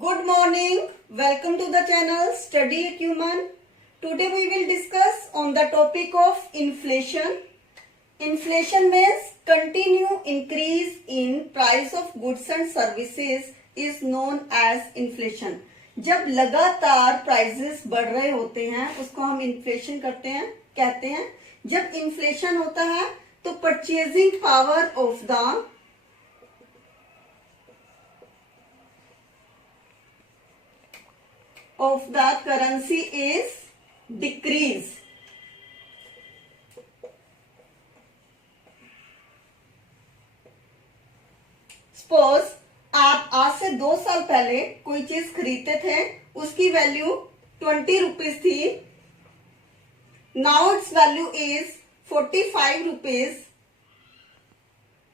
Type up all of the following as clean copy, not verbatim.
Good morning. Welcome to the channel Study Acumen. Today we will discuss on the topic of inflation. Inflation means continue increase in price of goods and services is known as inflation. जब लगातार prices बढ़ रहे होते हैं उसको हम inflation कहते हैं। जब इन्फ्लेशन होता है तो purchasing power of the currency is decrease. Suppose आप आज से 2 साल पहले कोई चीज खरीदते थे, उसकी वैल्यू 20 रुपीज थी। Now it's value is 45 rupees.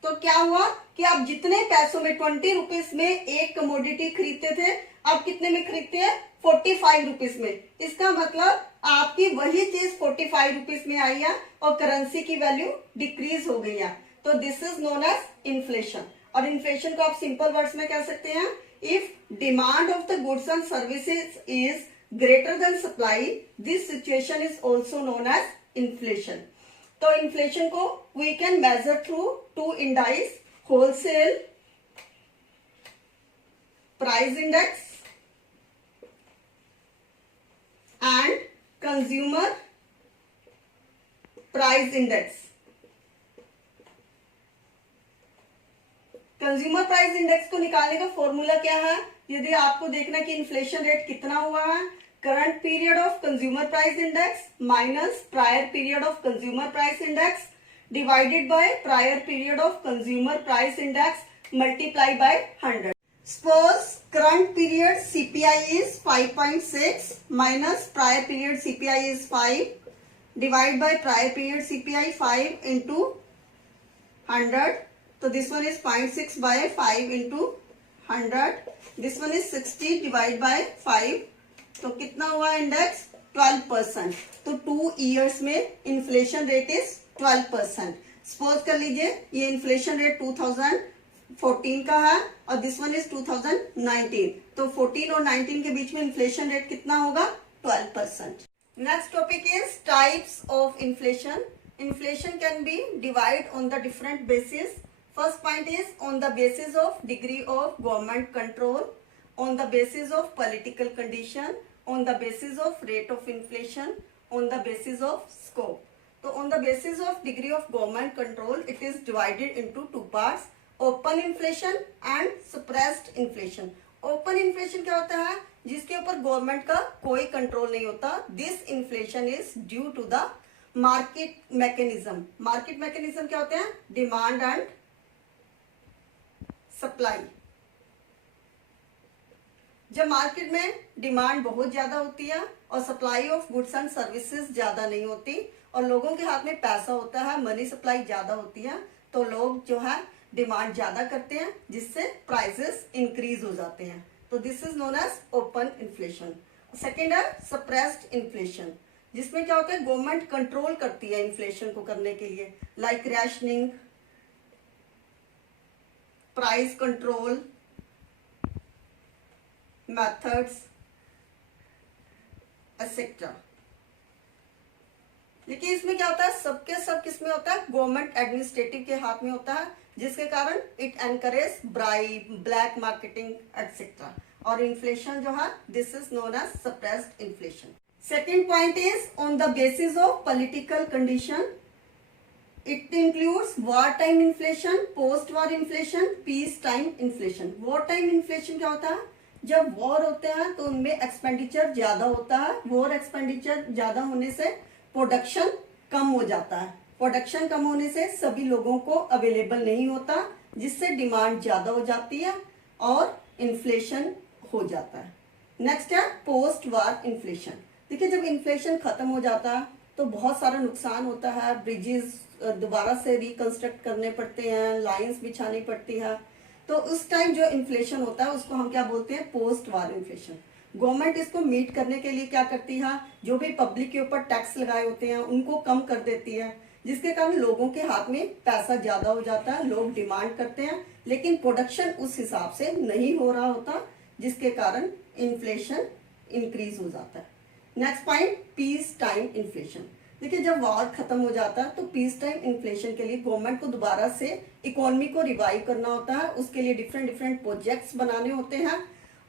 तो क्या हुआ कि आप जितने पैसों में 20 रुपीज में एक कमोडिटी खरीदते थे, आप कितने में खरीदते हैं? 45 रुपीज में। इसका मतलब आपकी वही चीज 45 रुपीज में आई है और करेंसी की वैल्यू डिक्रीज हो गई है। तो this is known as inflation. और इन्फ्लेशन को आप सिंपल वर्ड्स में कह सकते हैं, if demand of the goods and services is greater than supply, this situation is also known as inflation. तो इन्फ्लेशन को we can measure through 2 indices, wholesale price index and consumer price index. Consumer price index को निकालने का formula क्या है? यदि आपको देखना कि इन्फ्लेशन रेट कितना हुआ है, current period of consumer price index minus prior period of consumer price index divided by prior period of consumer price index multiply by 100. Suppose current period CPI is 5.6 minus prior period CPI is 5 divided by prior period CPI 5 into 100. So this one is 0.6 by 5 into 100. This one is 60 divided by 5. तो कितना हुआ index? 12%. तो 2 years में inflation rate is 12%. Suppose कर लीजिए ये inflation rate 2014 का है और दिस वन इज 2019। तो 14 और 19 के बीच में इन्फ्लेशन रेट कितना होगा? 12%. Next topic is types of inflation. Inflation can be divide on the different basis. First point is on the basis of degree of government control, on the basis of political condition, on the basis of rate of inflation, on the basis of scope. तो on the basis of degree of government control it is divided into 2 parts, open inflation and suppressed inflation. Open inflation क्या होता है? जिसके ऊपर government का कोई control नहीं होता. This inflation is due to the market mechanism. Market mechanism क्या होते हैं? Demand and supply. जब मार्केट में डिमांड बहुत ज्यादा होती है और supply of goods and services ज्यादा नहीं होती और लोगों के हाथ में पैसा होता है, मनी सप्लाई ज्यादा होती है, तो लोग जो है डिमांड ज्यादा करते हैं जिससे प्राइसेस इंक्रीज हो जाते हैं. तो this is known as open inflation. Second है सप्रेस्ड इन्फ्लेशन, जिसमें क्या होता है? गवर्नमेंट कंट्रोल करती है इन्फ्लेशन को करने के लिए, like rationing, price control methods etcetera. लेकिन इसमें क्या होता है? सबके सब किसमें होता है? गवर्नमेंट एडमिनिस्ट्रेटिव के हाथ में होता है, जिसके कारण it encourage bribe, black marketing etcetera. और इन्फ्लेशन जो है this is known as suppressed inflation. Second point is on the basis of political condition. It includes war time inflation, post war inflation, peace time inflation. War time inflation क्या होता है? जब war होते हैं तो उनमें एक्सपेंडिचर ज्यादा होता है. वॉर एक्सपेंडिचर ज्यादा होने से प्रोडक्शन कम हो जाता है. प्रोडक्शन कम होने से सभी लोगों को अवेलेबल नहीं होता, जिससे डिमांड ज्यादा हो जाती है और इन्फ्लेशन हो जाता है. नेक्स्ट है पोस्ट वार इन्फ्लेशन. देखिए जब इन्फ्लेशन खत्म हो जाता है तो बहुत सारा नुकसान होता है. ब्रिजेस दोबारा से रिकंस्ट्रक्ट करने पड़ते हैं, लाइंस बिछानी पड़ती है. तो उस टाइम जो इन्फ्लेशन होता है उसको हम क्या बोलते हैं? पोस्ट वार इन्फ्लेशन. गवर्नमेंट इसको मीट करने के लिए क्या करती है? जो भी पब्लिक के ऊपर टैक्स लगाए होते हैं उनको कम कर देती है, जिसके कारण लोगों के हाथ में पैसा ज्यादा हो जाता है. लोग डिमांड करते हैं लेकिन प्रोडक्शन उस हिसाब से नहीं हो रहा होता, जिसके कारण इन्फ्लेशन इंक्रीज हो जाता है। Next point, piece time inflation. देखिए जब वॉर खत्म हो जाता है तो पीस टाइम इन्फ्लेशन के लिए गवर्नमेंट को दोबारा से इकोनॉमी को रिवाइव करना होता है, उसके लिए डिफरेंट डिफरेंट प्रोजेक्ट्स बनाने होते हैं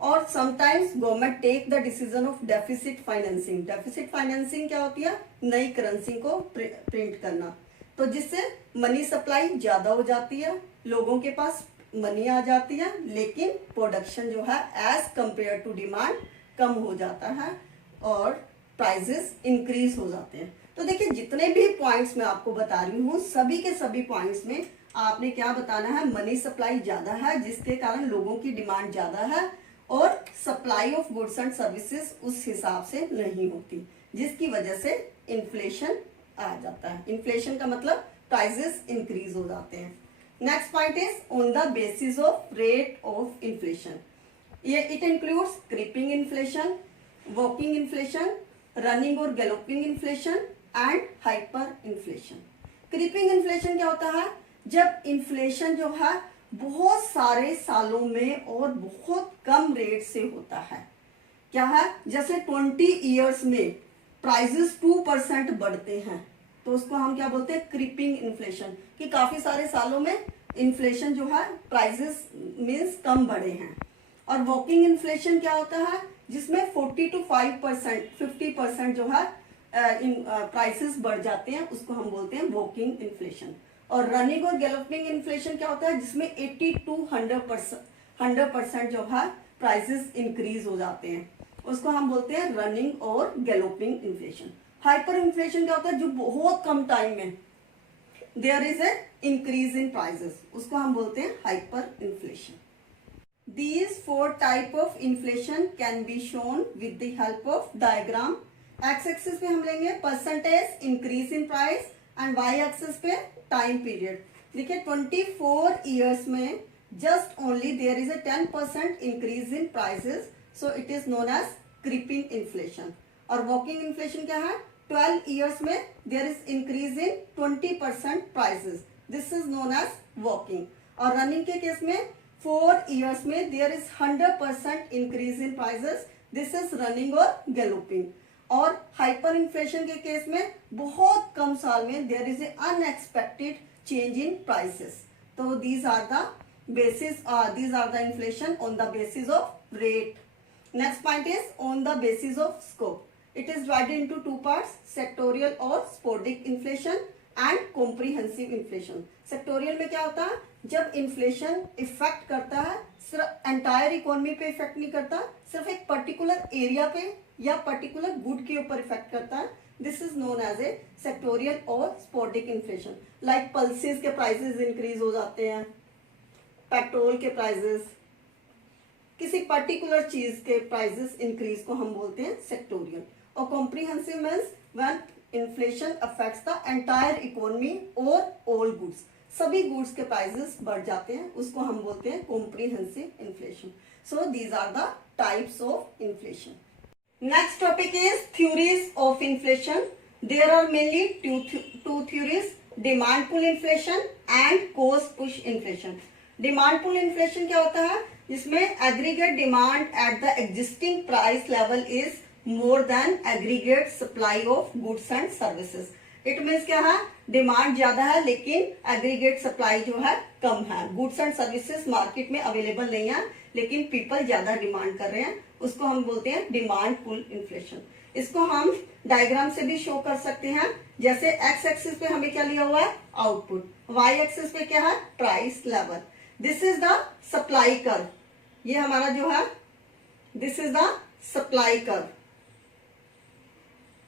और sometimes government take the decision of deficit financing. Deficit financing क्या होती है? नई करेंसी को प्रिंट करना, तो जिससे मनी सप्लाई ज्यादा हो जाती है, लोगों के पास मनी आ जाती है, लेकिन प्रोडक्शन जो है एज कंपेयर टू डिमांड कम हो जाता है और प्राइसेस इंक्रीज हो जाते हैं। तो देखिए जितने भी पॉइंट्स मैं आपको बता रही हूँ सभी के सभी पॉइंट्स में आपने क्या बताना है? मनी सप्लाई ज्यादा है जिसके कारण लोगों की डिमांड ज्यादा है और supply of goods and services उस हिसाब से नहीं होती, जिसकी वजह से इन्फ्लेशन आ जाता है। इन्फ्लेशन का मतलब प्राइसेस इंक्रीज हो जाते हैं। Next point is on the basis of rate of inflation. ये it includes creeping inflation, walking inflation, running और galloping inflation and hyper inflation. Creeping inflation क्या होता है? जब इन्फ्लेशन जो है बहुत सारे सालों में और बहुत कम रेट से होता है। क्या है? जैसे 20 ईयर्स में प्राइसेस 2% बढ़ते हैं तो उसको हम क्या बोलते हैं? क्रीपिंग इन्फ्लेशन, कि काफी सारे सालों में इन्फ्लेशन जो है प्राइसेस मीन्स कम बढ़े हैं। और वॉकिंग इन्फ्लेशन क्या होता है? जिसमें 40 to 5%, 50% जो है प्राइसेस बढ़ जाते हैं, उसको हम बोलते हैं वॉकिंग इन्फ्लेशन। और रनिंग और गैलोपिंग इन्फ्लेशन क्या होता है? जिसमें 80 to 100% जो है प्राइसेस इंक्रीज हो जाते हैं, उसको हम बोलते हैं रनिंग और गैलोपिंग इन्फ्लेशन। हाइपर इन्फ्लेशन क्या होता है? जो बहुत कम टाइम में there is a increase in prices, उसको हम बोलते हैं hyper inflation. These 4 type of inflation can be shown with the help of diagram। x axis पे हम लेंगे percentage increase in price and y axis पे टाइम पीरियड। देखिए 24 years में just only there is a 10% increase in prices, so it is known as creeping inflation. और walking inflation क्या है? 12 years में there is increase in 20% prices, this is known as walking. और running के case में 4 years में there is 100% increase in prices, this is running और galloping. और हाइपर इन्फ्लेशन के केस में बहुत कम साल में there is a unexpected change in prices. तो these are the inflation on the basis of rate. Next point is on the basis of scope. It is divided into 2 parts, sectoral और sporadic inflation and comprehensive inflation. Sectoral में क्या होता है? जब inflation effect करता है सिर्फ entire economy पे इफेक्ट नहीं करता, सिर्फ एक पर्टिकुलर एरिया पे या पर्टिकुलर गुड के ऊपर इफेक्ट करता है, this is known as a sectoral और स्पोडिक इन्फ्लेशन। लाइक पल्सेस के प्राइसेस इंक्रीज हो जाते हैं, पेट्रोल के प्राइसेस, किसी पर्टिकुलर चीज के प्राइसेस इंक्रीज को हम बोलते हैं सेक्टोरियल। और comprehensive means when inflation affects the entire economy और ऑल गुड्स, सभी गुड्स के प्राइसेस बढ़ जाते हैं, उसको हम बोलते हैं comprehensive inflation. So these are the types of inflation. Next topic is theories of inflation. There are mainly two theories, demand pull inflation and cost push inflation. Demand pull inflation क्या होता है? जिसमें aggregate demand at the existing price level is more than aggregate supply of goods and services। It means क्या है? Demand ज्यादा है लेकिन aggregate supply जो है कम है। गुड्स एंड सर्विसेज मार्केट में अवेलेबल नहीं है लेकिन पीपल ज्यादा डिमांड कर रहे हैं, उसको हम बोलते हैं डिमांड पुल इन्फ्लेशन। इसको हम डायग्राम से भी शो कर सकते हैं। जैसे एक्स एक्सिस पे हमें क्या लिया हुआ है? आउटपुट। वाई एक्सिस पे क्या है? Price level. This is the supply curve. ये हमारा जो है this is the supply curve,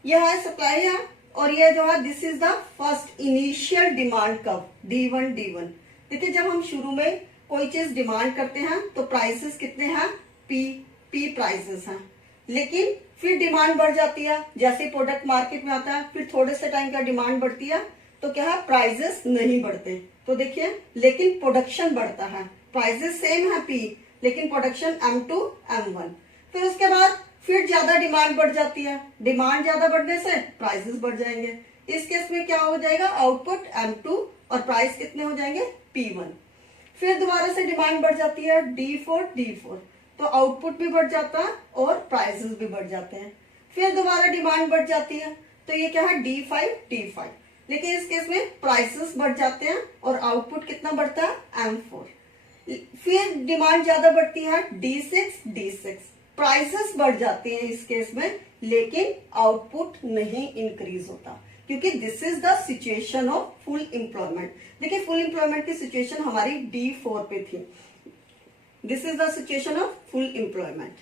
यह है सप्लाई है। और ये जो है this is the first initial demand curve, D1 D1। देखिए जब हम शुरू में कोई चीज डिमांड करते हैं तो प्राइसेस कितने हैं? P प्राइसेस हैं, लेकिन फिर डिमांड बढ़ जाती है। जैसे प्रोडक्ट मार्केट में आता है फिर थोड़े से टाइम का डिमांड बढ़ती है तो क्या है? प्राइसेस नहीं बढ़ते। तो देखिए लेकिन प्रोडक्शन बढ़ता है, प्राइसेस सेम है P लेकिन प्रोडक्शन M2 M1। फिर उसके बाद फिर ज्यादा डिमांड बढ़ जाती है, डिमांड ज्यादा बढ़ने से प्राइसेस बढ़ जाएंगे। इस केस में क्या हो जाएगा? आउटपुट M2 और प्राइस कितने हो जाएंगे? P1। फिर दोबारा से डिमांड बढ़ जाती है D4 D4, तो आउटपुट भी बढ़ जाता है और प्राइसेस भी बढ़ जाते हैं। फिर दोबारा डिमांड बढ़ जाती है, तो ये क्या है D5, लेकिन इस केस में प्राइसेस बढ़ जाते हैं और आउटपुट कितना बढ़ता है M4। फिर डिमांड ज्यादा बढ़ती है D6, प्राइसेस बढ़ जाती हैं इस केस में, लेकिन आउटपुट नहीं इंक्रीज होता, क्योंकि this is the situation of full employment. देखिए फुल एम्प्लॉयमेंट की सिचुएशन हमारी D4 पे थी। This is the situation of full employment.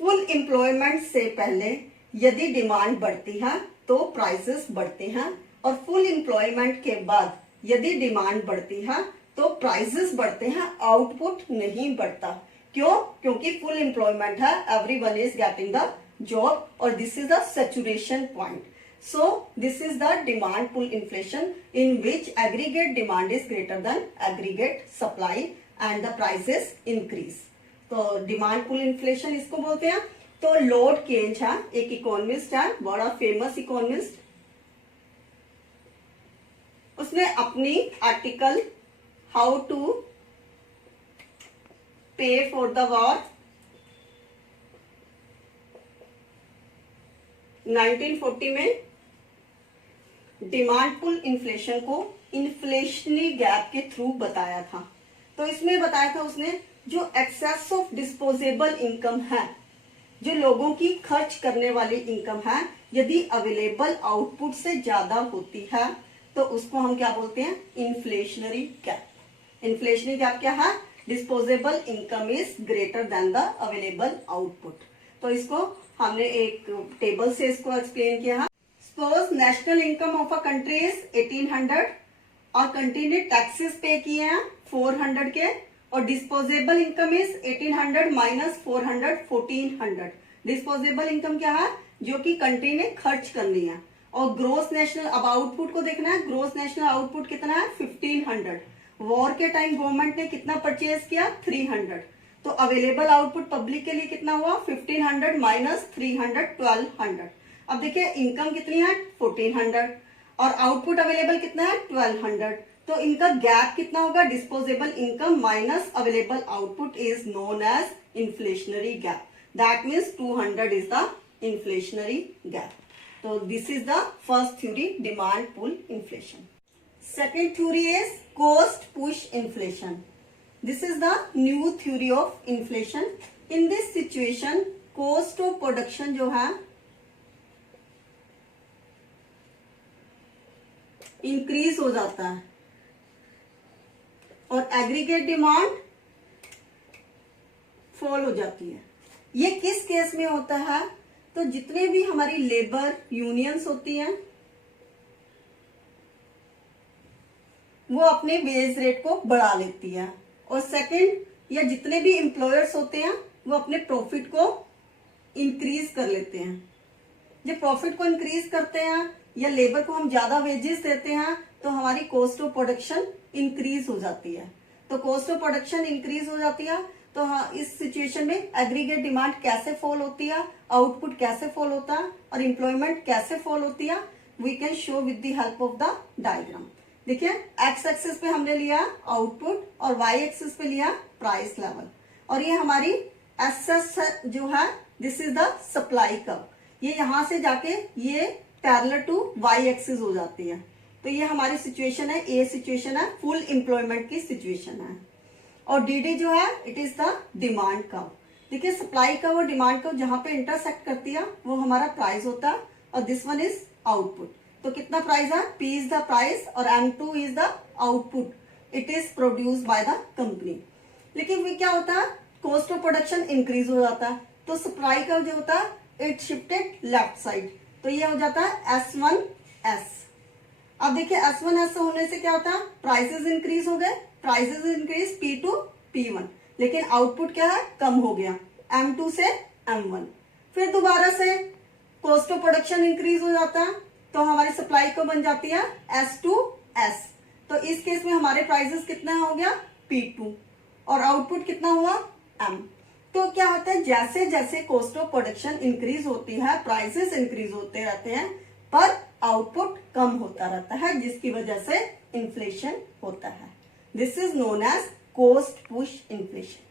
Full employment से पहले यदि डिमांड बढ़ती है तो प्राइसेस बढ़ते हैं, और फुल एम्प्लॉयमेंट के बाद यदि डिमांड बढ़ती है तो प्राइसेस बढ़ते हैं, आउटपुट नहीं बढ़ता। क्यों? क्योंकि फुल एम्प्लॉयमेंट है, everyone is getting the job, और this is the saturation point. So this is the demand pull inflation in which aggregate demand is greater than aggregate supply and the prices increase. तो demand pull inflation इसको बोलते हैं। तो Lord cage है, एक economist है, बड़ा famous economist, उसने अपनी आर्टिकल हाउ टू पे फॉर द वॉर 1940 में डिमांड पुल इन्फ्लेशन को इन्फ्लेशनरी गैप के थ्रू बताया था। तो इसमें बताया था उसने, जो एक्सेस ऑफ डिस्पोजेबल इनकम है, जो लोगों की खर्च करने वाली इनकम है, यदि अवेलेबल आउटपुट से ज्यादा होती है तो उसको हम क्या बोलते हैं? Inflationary gap. इन्फ्लेशनरी गैप क्या है? Disposable income is greater then the available output. तो इसको हमने एक टेबल से इसको एक्सप्लेन किया है। Suppose national income of a country is 1800 और कंट्री ने टैक्सेस पे किए हैं 400 के, और disposable income is 1800 minus 400 1400। Disposable income क्या है? जो कि कंट्री ने खर्च करनी है। और ग्रोस नेशनल, अब आउटपुट को देखना है, ग्रोस नेशनल आउटपुट कितना है? 1500। वॉर के टाइम गवर्नमेंट ने कितना परचेज किया? 300। तो अवेलेबल आउटपुट पब्लिक के लिए कितना हुआ? 1500 माइनस 300 1200। अब देखिए इनकम कितनी है? 1400 और आउटपुट अवेलेबल कितना है? 1200। तो इनका गैप कितना होगा? Disposable income minus available output is known as inflationary gap. That means 200 is the inflationary gap. तो this is the first theory, demand pull inflation. Second theory is cost push inflation. This is the new theory of inflation. In this situation, cost of production जो है increase हो जाता है और aggregate demand fall हो जाती है। ये किस केस में होता है? तो जितने भी हमारी लेबर यूनियंस होती हैं वो अपने वेज रेट को बढ़ा लेती है, और सेकंड, या जितने भी एम्प्लॉयर्स होते हैं वो अपने प्रॉफिट को इंक्रीज कर लेते हैं। जब प्रॉफिट को इंक्रीज करते हैं या लेबर को हम ज्यादा वेजेस देते हैं तो हमारी कॉस्ट ऑफ प्रोडक्शन इंक्रीज हो जाती है। तो कॉस्ट ऑफ प्रोडक्शन इंक्रीज हो जाती है, तो हाँ, इस सिचुएशन में एग्रीगेट डिमांड कैसे फॉल होती है, आउटपुट कैसे फॉल होता है और एम्प्लॉयमेंट कैसे फॉल होती है, we can show with the help of the diagram. देखिए एक्स एक्सिस पे हमने लिया आउटपुट और वाई एक्सिस पे लिया प्राइस लेवल, और ये हमारी एस जो है this is the supply curve. ये यहां से जाके ये पैरेलल टू वाई एक्सिस हो जाती है। तो ये हमारी सिचुएशन है, ए सिचुएशन है, फुल एम्प्लॉयमेंट की सिचुएशन है। और डी जो है it is the demand curve. देखिए सप्लाई कर्व और डिमांड कर्व जहां पे इंटरसेक्ट करती है वो हमारा प्राइस होता है, और दिस वन इज आउटपुट। तो कितना प्राइस है? P इज द प्राइस और M2 is the output. It is produce by the company. लेकिन वो क्या होता है? कॉस्ट ऑफ प्रोडक्शन इंक्रीज हो जाता है, तो सप्लाई का जो होता है इट शिफ्टेड लेफ्ट साइड, तो ये हो जाता है S1S। अब देखिए S1S होने से क्या होता है? प्राइसेस इंक्रीज हो गए, प्राइसेस इंक्रीज P2 P1, लेकिन आउटपुट क्या है? कम हो गया M2 से M1। फिर दोबारा से कॉस्ट ऑफ प्रोडक्शन इंक्रीज हो जाता है, तो हमारी सप्लाई को बन जाती है S2S। तो इस केस में हमारे प्राइसेस कितना हो गया? P2, और आउटपुट कितना हुआ? M। तो क्या होता है? जैसे जैसे कॉस्ट ऑफ प्रोडक्शन इंक्रीज होती है प्राइसेस इंक्रीज होते रहते हैं, पर आउटपुट कम होता रहता है, जिसकी वजह से इन्फ्लेशन होता है। This is known as cost push inflation.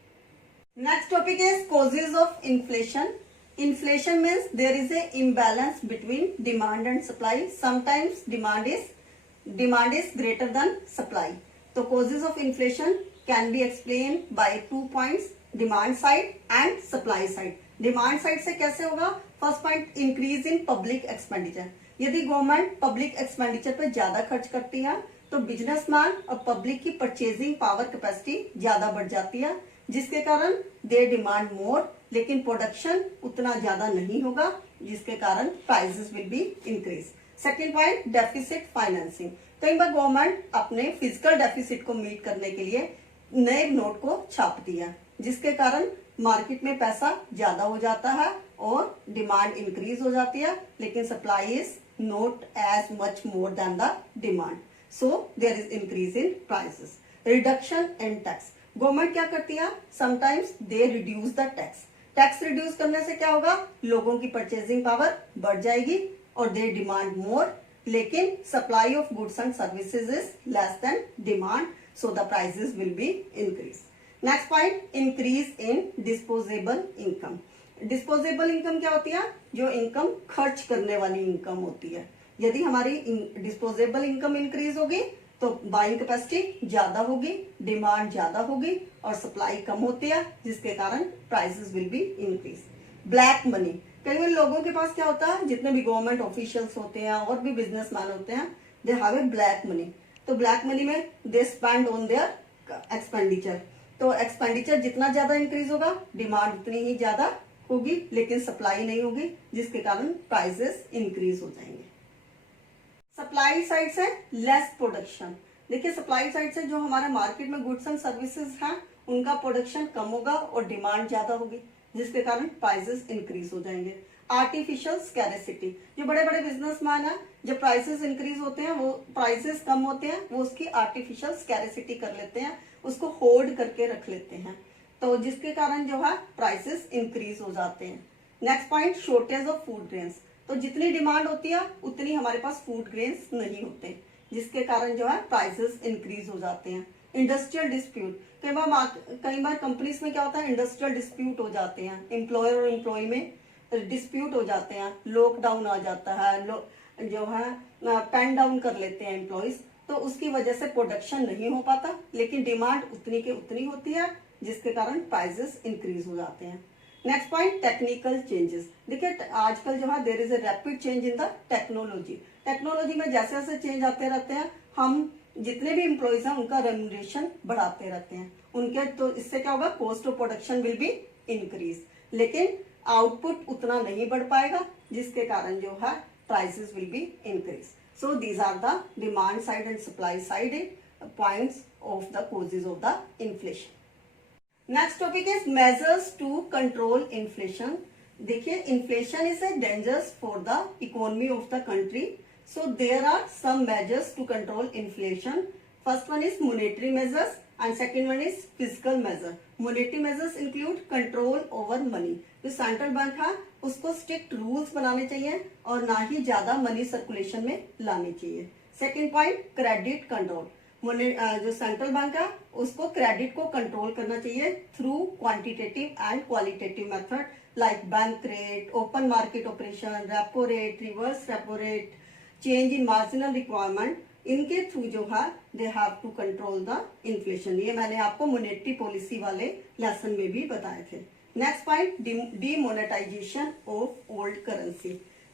Next topic is causes of inflation. Inflation means there is a imbalance between demand and supply. Sometimes demand is greater than supply. So causes of inflation can be explained by 2 points, demand side and supply side. Demand side से कैसे होगा? First point, increase in public expenditure. यदि government public expenditure पे ज्यादा खर्च करती है तो बिजनेसमैन और पब्लिक की परचेजिंग पावर कैपेसिटी ज्यादा बढ़ जाती है, जिसके कारण दे डिमांड मोर, लेकिन प्रोडक्शन उतना ज्यादा नहीं होगा, जिसके कारण prices will be increase. Second point, deficit financing. कई बार गवर्नमेंट अपने फिजिकल डेफिसिट को मीट करने के लिए नए नोट को छापती है, जिसके कारण मार्केट में पैसा ज्यादा हो जाता है और डिमांड इंक्रीज हो जाती है, लेकिन supply is not as much more than the demand, so there is increase in prices. Reduction in tax. Government क्या करती है? Sometimes they reduce the tax. Tax reduce करने से क्या होगा? लोगों की परचेजिंग पावर बढ़ जाएगी और दे डिमांड मोर, लेकिन supply of goods and services is less than demand, so the prices will be increase. Next point, increase in disposable income. Disposable income क्या होती है? जो इनकम खर्च करने वाली इनकम होती है. यदि हमारी डिस्पोजेबल इनकम इंक्रीज होगी तो बाइंग कैपेसिटी ज्यादा होगी, डिमांड ज्यादा होगी और सप्लाई कम होती है, जिसके कारण prices will be increase. Black money. कई बार लोगों के पास क्या होता है, जितने भी गवर्नमेंट ऑफिशियल्स होते हैं और भी बिजनेसमैन होते हैं, they have a black money. तो ब्लैक मनी में they spend on their expenditure. तो एक्सपेंडिचर जितना ज्यादा इंक्रीज होगा, डिमांड उतनी ही ज्यादा होगी, लेकिन सप्लाई नहीं होगी, जिसके कारण प्राइसेस इंक्रीज हो जाएंगे. सप्लाई साइड से लेस प्रोडक्शन. देखिए, सप्लाई साइड से जो हमारे मार्केट में गुड्स एंड सर्विसेज हैं, उनका प्रोडक्शन कम होगा और डिमांड ज्यादा होगी, जिसके कारण प्राइसेस इंक्रीज हो जाएंगे. आर्टिफिशियल स्कैरेसिटी. जो बड़े बड़े बिजनेसमैन हैं, जब प्राइसेस इंक्रीज होते हैं, वो प्राइसेस कम होते हैं, वो उसकी आर्टिफिशियल स्कैरेसिटी कर लेते हैं, उसको होल्ड करके रख लेते हैं, तो जिसके कारण जो है प्राइसेस इंक्रीज हो जाते हैं. Next point, shortage of food grains. तो जितनी डिमांड होती है उतनी हमारे पास फूड ग्रेन्स नहीं होते, जिसके कारण जो है प्राइसेस इंक्रीज हो जाते हैं. Industrial dispute. कई बार कंपनीज में क्या होता है, इंडस्ट्रियल डिस्प्यूट हो जाते हैं, एम्प्लॉयर और एम्प्लॉय में डिस्प्यूट हो जाते हैं, लॉकडाउन आ जाता है, जो है पेन डाउन कर लेते हैं एम्प्लॉयज, तो उसकी वजह से प्रोडक्शन नहीं हो पाता, लेकिन डिमांड उतनी के उतनी होती है, जिसके कारण प्राइसेस इंक्रीज हो जाते हैं. Next point, technical changes. देखिए, आजकल जो है there is a rapid change in the technology. Technology में जैसे जैसे चेंज आते रहते हैं, हम जितने भी एम्प्लॉयज हैं उनका रेम्यूनरेशन बढ़ाते रहते हैं उनके, तो इससे क्या होगा, cost of production will be increase, लेकिन आउटपुट उतना नहीं बढ़ पाएगा, जिसके कारण जो है prices will be increase. So these are the demand side and supply side points of the causes of the inflation. Next topic is measures to control inflation. देखिए, inflation is a dangerous for the economy of the country. So there are some measures to control inflation. First one is monetary measures and second one is fiscal measure. Monetary measures include control over money. जो central bank है उसको strict rules बनाने चाहिए और ना ही ज्यादा money circulation में लानी चाहिए. Second point, credit control. जो सेंट्रल बैंक है उसको क्रेडिट को कंट्रोल करना चाहिए through quantitative and qualitative method like bank rate, open market operation, repo rate, reverse repo rate, change in marginal requirement. इनके थ्रू जो है they have to control the inflation. ये मैंने आपको मॉनेटरी पॉलिसी वाले लेसन में भी बताए थे. Next point, demonetisation of old currency.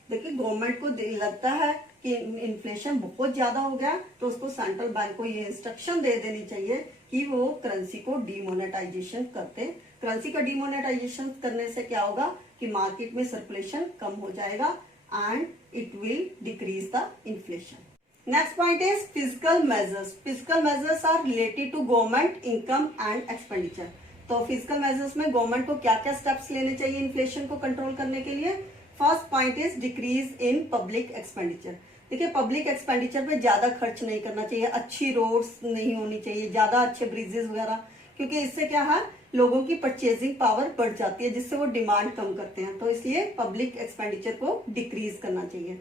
देखिए, गवर्नमेंट को लगता है कि इन्फ्लेशन बहुत ज्यादा हो गया, तो उसको सेंट्रल बैंक को ये इंस्ट्रक्शन दे देनी चाहिए कि वो करेंसी को डीमोनेटाइजेशन करते. करेंसी का डीमोनेटाइजेशन करने से क्या होगा कि मार्केट में सर्कुलेशन कम हो जाएगा and it will decrease the inflation. Next point is fiscal measures. Fiscal measures are related to government income and expenditure. तो फिजिकल मेजर्स में गवर्नमेंट को क्या क्या स्टेप्स लेने चाहिए इन्फ्लेशन को कंट्रोल करने के लिए. First point is decrease in public expenditure. देखिए, पब्लिक एक्सपेंडिचर पे ज्यादा खर्च नहीं करना चाहिए, अच्छी रोड्स नहीं होनी चाहिए, ज्यादा अच्छे ब्रिजेस वगैरह, क्योंकि इससे क्या है, लोगों की परचेजिंग पावर बढ़ जाती है, जिससे वो डिमांड कम करते हैं, तो इसलिए पब्लिक एक्सपेंडिचर को डिक्रीज करना चाहिए.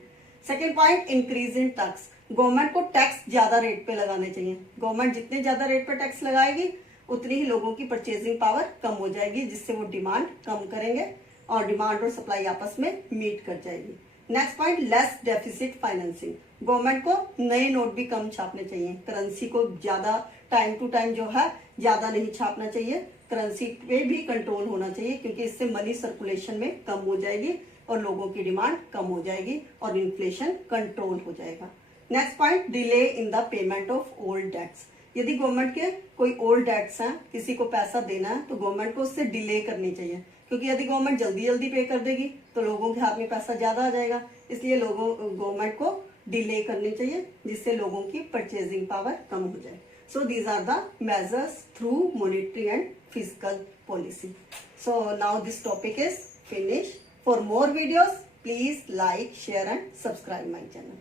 Second point, increase in tax. Government को टैक्स ज्यादा रेट पे लगाने चाहिए. गवर्नमेंट जितने ज्यादा रेट पे टैक्स लगाएगी उतनी ही लोगों की परचेजिंग पावर कम हो जाएगी, जिससे वो डिमांड कम करेंगे और डिमांड और सप्लाई आपस में मीट कर जाएगी। Next point, less deficit financing. Government को नए नोट भी कम छापने चाहिए, करेंसी को ज्यादा टाइम टू टाइम जो है ज्यादा नहीं छापना चाहिए, करेंसी पे भी कंट्रोल होना चाहिए, क्योंकि इससे मनी सर्कुलेशन में कम हो जाएगी और लोगों की डिमांड कम हो जाएगी और इन्फ्लेशन कंट्रोल हो जाएगा। Next point, delay in the payment of old debts. यदि गवर्नमेंट के कोई ओल्ड डेट्स हैं, किसी को पैसा देना है, तो गवर्नमेंट को उससे डिले करनी चाहिए, क्योंकि यदि गवर्नमेंट जल्दी जल्दी पे कर देगी तो लोगों के हाथ में पैसा ज्यादा आ जाएगा। इसलिए गवर्नमेंट को डिले करनी चाहिए, जिससे लोगों की परचेजिंग पावर कम हो जाए। So these are the measures through monetary and fiscal policy. So now this topic is finish. For more videos please like, share and subscribe my channel.